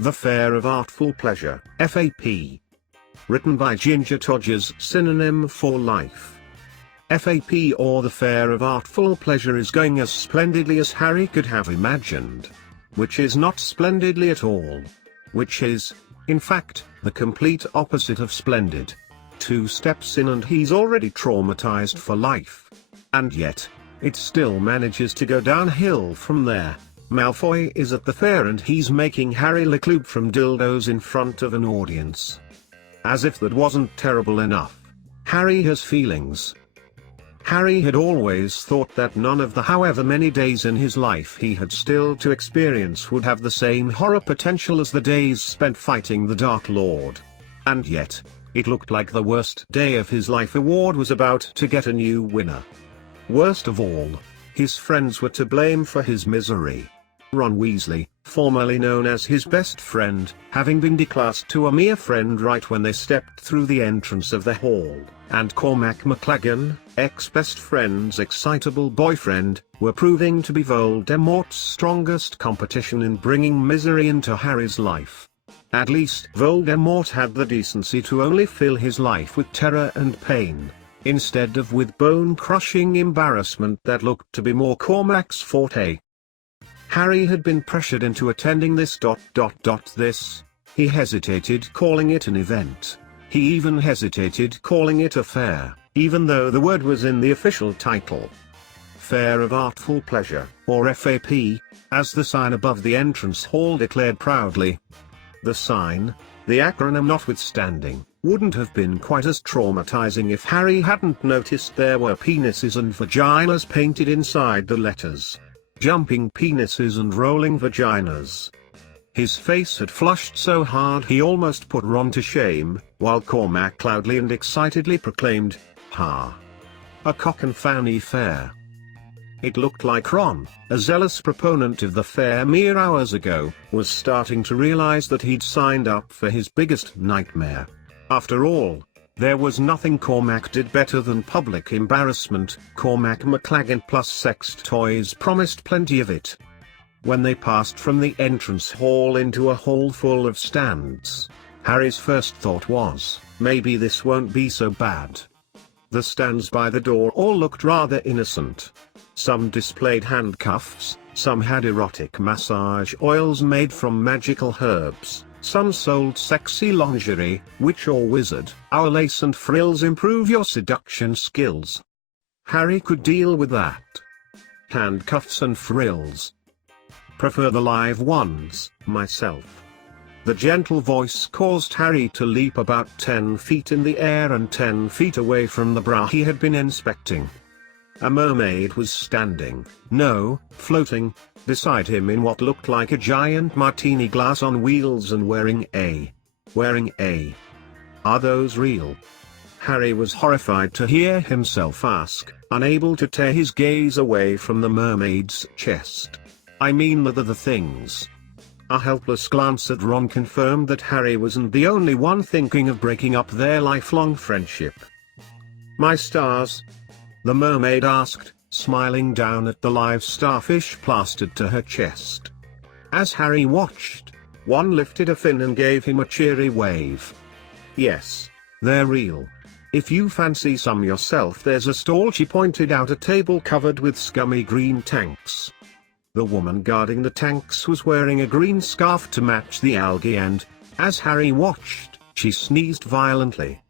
The Fair of Artful Pleasure, F.A.P. Written by Ginger Todgers, synonym for life. F.A.P. or The Fair of Artful Pleasure is going as splendidly as Harry could have imagined. Which is not splendidly at all. Which is, in fact, the complete opposite of splendid. 2 steps in and he's already traumatized for life. And yet, it still manages to go downhill from there. Malfoy is at the fair and he's making Harry lick lube from dildos in front of an audience. As if that wasn't terrible enough. Harry has feelings. Harry had always thought that none of the however many days in his life he had still to experience would have the same horror potential as the days spent fighting the Dark Lord. And yet, it looked like the worst day of his life award was about to get a new winner. Worst of all, his friends were to blame for his misery. Ron Weasley, formerly known as his best friend, having been declassed to a mere friend right when they stepped through the entrance of the hall, and Cormac McLaggen, ex-best friend's excitable boyfriend, were proving to be Voldemort's strongest competition in bringing misery into Harry's life. At least Voldemort had the decency to only fill his life with terror and pain, instead of with bone-crushing embarrassment that looked to be more Cormac's forte. Harry had been pressured into attending this. He hesitated calling it an event. He even hesitated calling it a fair, even though the word was in the official title. Fair of Artful Pleasure, or F.A.P., as the sign above the entrance hall declared proudly. The sign, the acronym notwithstanding, wouldn't have been quite as traumatizing if Harry hadn't noticed there were penises and vaginas painted inside the letters. Jumping penises and rolling vaginas. His face had flushed so hard he almost put Ron to shame, while Cormac loudly and excitedly proclaimed, "Ha! A cock and fanny fair." It looked like Ron, a zealous proponent of the fair mere hours ago, was starting to realize that he'd signed up for his biggest nightmare. After all, there was nothing Cormac did better than public embarrassment. Cormac McLaggen plus sex toys promised plenty of it. When they passed from the entrance hall into a hall full of stands, Harry's first thought was, maybe this won't be so bad. The stands by the door all looked rather innocent. Some displayed handcuffs, some had erotic massage oils made from magical herbs. Some sold sexy lingerie, witch or wizard. Our lace and frills improve your seduction skills. Harry could deal with that. Handcuffs and frills. Prefer the live ones, myself. The gentle voice caused Harry to leap about 10 feet in the air and 10 feet away from the bra he had been inspecting. A mermaid was standing, no, floating, beside him in what looked like a giant martini glass on wheels and wearing a. Are those real? Harry was horrified to hear himself ask, unable to tear his gaze away from the mermaid's chest. I mean they're the things. A helpless glance at Ron confirmed that Harry wasn't the only one thinking of breaking up their lifelong friendship. My stars? The mermaid asked, smiling down at the live starfish plastered to her chest. As Harry watched, one lifted a fin and gave him a cheery wave. Yes, they're real. If you fancy some yourself, there's a stall. She pointed out a table covered with scummy green tanks. The woman guarding the tanks was wearing a green scarf to match the algae and, as Harry watched, she sneezed violently.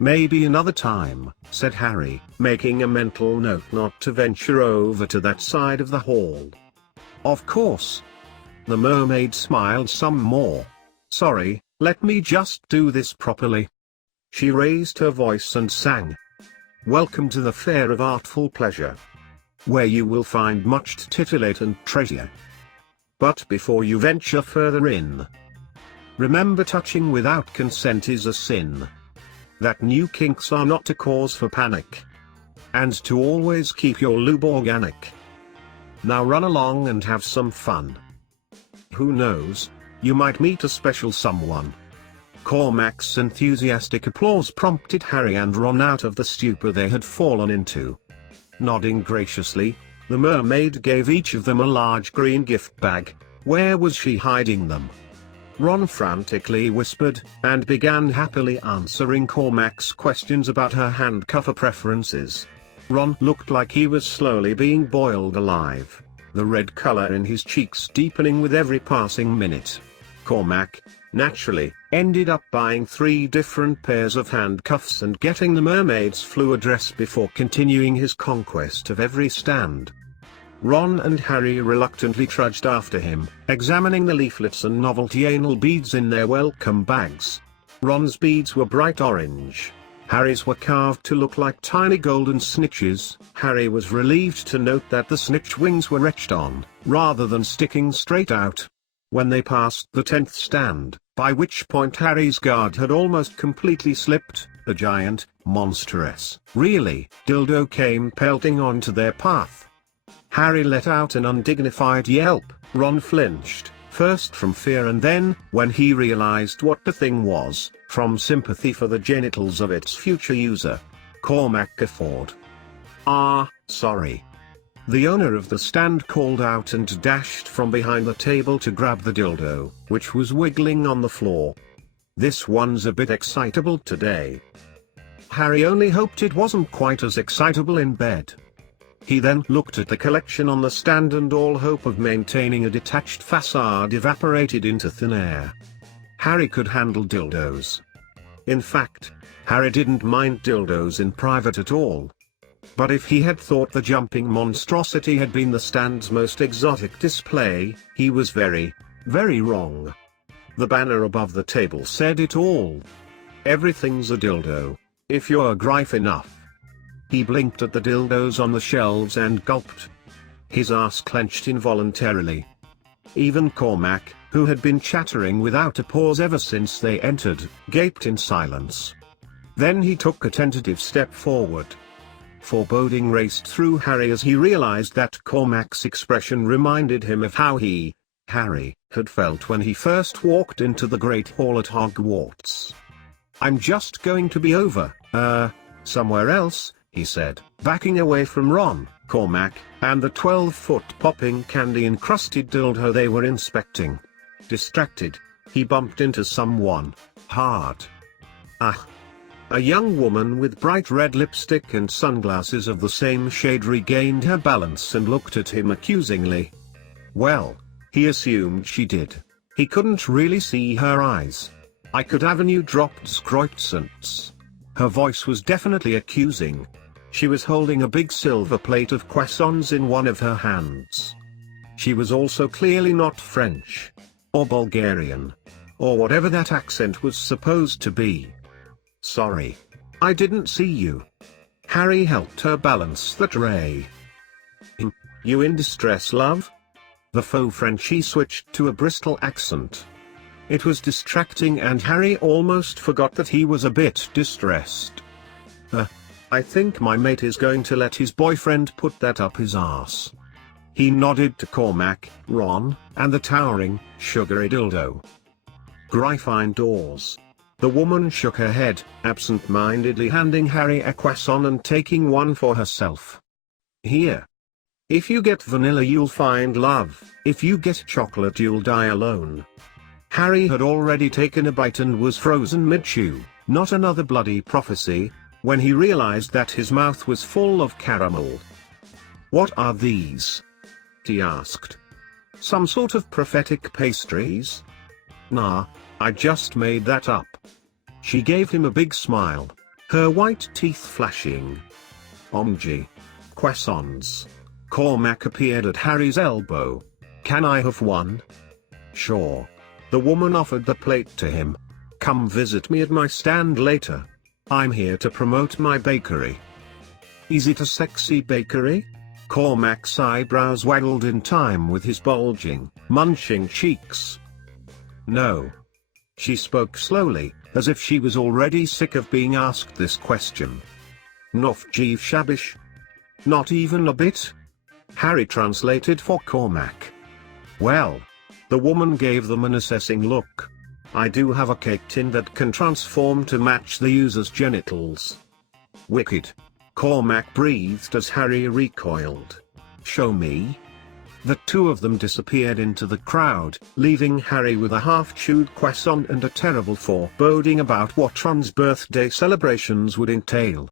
Maybe another time, said Harry, making a mental note not to venture over to that side of the hall. Of course. The mermaid smiled some more. Sorry, let me just do this properly. She raised her voice and sang. Welcome to the Fair of Artful Pleasure, where you will find much to titillate and treasure. But before you venture further in, remember touching without consent is a sin. That new kinks are not a cause for panic. And to always keep your lube organic. Now run along and have some fun. Who knows, you might meet a special someone. Cormac's enthusiastic applause prompted Harry and Ron out of the stupor they had fallen into. Nodding graciously, the mermaid gave each of them a large green gift bag. Where was she hiding them? Ron frantically whispered, and began happily answering Cormac's questions about her handcuffer preferences. Ron looked like he was slowly being boiled alive, the red color in his cheeks deepening with every passing minute. Cormac, naturally, ended up buying 3 different pairs of handcuffs and getting the mermaid's fluid dress before continuing his conquest of every stand. Ron and Harry reluctantly trudged after him, examining the leaflets and novelty anal beads in their welcome bags. Ron's beads were bright orange. Harry's were carved to look like tiny golden snitches. Harry was relieved to note that the snitch wings were etched on, rather than sticking straight out. When they passed the 10th stand, by which point Harry's guard had almost completely slipped, a giant, monstrous, really, dildo came pelting onto their path. Harry let out an undignified yelp. Ron flinched, first from fear and then, when he realized what the thing was, from sympathy for the genitals of its future user. Cormac guffawed. "Ah, sorry." The owner of the stand called out and dashed from behind the table to grab the dildo, which was wiggling on the floor. "This one's a bit excitable today." Harry only hoped it wasn't quite as excitable in bed. He then looked at the collection on the stand and all hope of maintaining a detached facade evaporated into thin air. Harry could handle dildos. In fact, Harry didn't mind dildos in private at all. But if he had thought the jumping monstrosity had been the stand's most exotic display, he was very, very wrong. The banner above the table said it all. "Everything's a dildo, if you're grife enough." He blinked at the dildos on the shelves and gulped. His ass clenched involuntarily. Even Cormac, who had been chattering without a pause ever since they entered, gaped in silence. Then he took a tentative step forward. Foreboding raced through Harry as he realized that Cormac's expression reminded him of how he, Harry, had felt when he first walked into the Great Hall at Hogwarts. "I'm just going to be over, somewhere else," he said, backing away from Ron, Cormac, and the 12-foot popping candy-encrusted dildo they were inspecting. Distracted, he bumped into someone hard. Ah! A young woman with bright red lipstick and sunglasses of the same shade regained her balance and looked at him accusingly. Well, he assumed she did. He couldn't really see her eyes. "I could avenue dropped Skroitsants." Her voice was definitely accusing. She was holding a big silver plate of croissants in one of her hands. She was also clearly not French. Or Bulgarian. Or whatever that accent was supposed to be. "Sorry. I didn't see you." Harry helped her balance the tray. "You in distress, love?" The faux Frenchie switched to a Bristol accent. It was distracting and Harry almost forgot that he was a bit distressed. I think my mate is going to let his boyfriend put that up his arse." He nodded to Cormac, Ron, and the towering, sugary dildo. "Gryphine doors." The woman shook her head, absent-mindedly handing Harry a croissant and taking one for herself. "Here. If you get vanilla you'll find love, if you get chocolate you'll die alone." Harry had already taken a bite and was frozen mid-chew, not another bloody prophecy, when he realized that his mouth was full of caramel. "What are these?" he asked. "Some sort of prophetic pastries?" "Nah, I just made that up." She gave him a big smile, her white teeth flashing. "OMG. Croissants." Cormac appeared at Harry's elbow. "Can I have one?" "Sure." The woman offered the plate to him. "Come visit me at my stand later. I'm here to promote my bakery." "Is it a sexy bakery?" Cormac's eyebrows waggled in time with his bulging, munching cheeks. "No." She spoke slowly, as if she was already sick of being asked this question. "Nof jeev shabish." "Not even a bit?" Harry translated for Cormac. "Well." The woman gave them an assessing look. "I do have a cake tin that can transform to match the user's genitals." "Wicked." Cormac breathed as Harry recoiled. "Show me." The two of them disappeared into the crowd, leaving Harry with a half-chewed croissant and a terrible foreboding about what Ron's birthday celebrations would entail.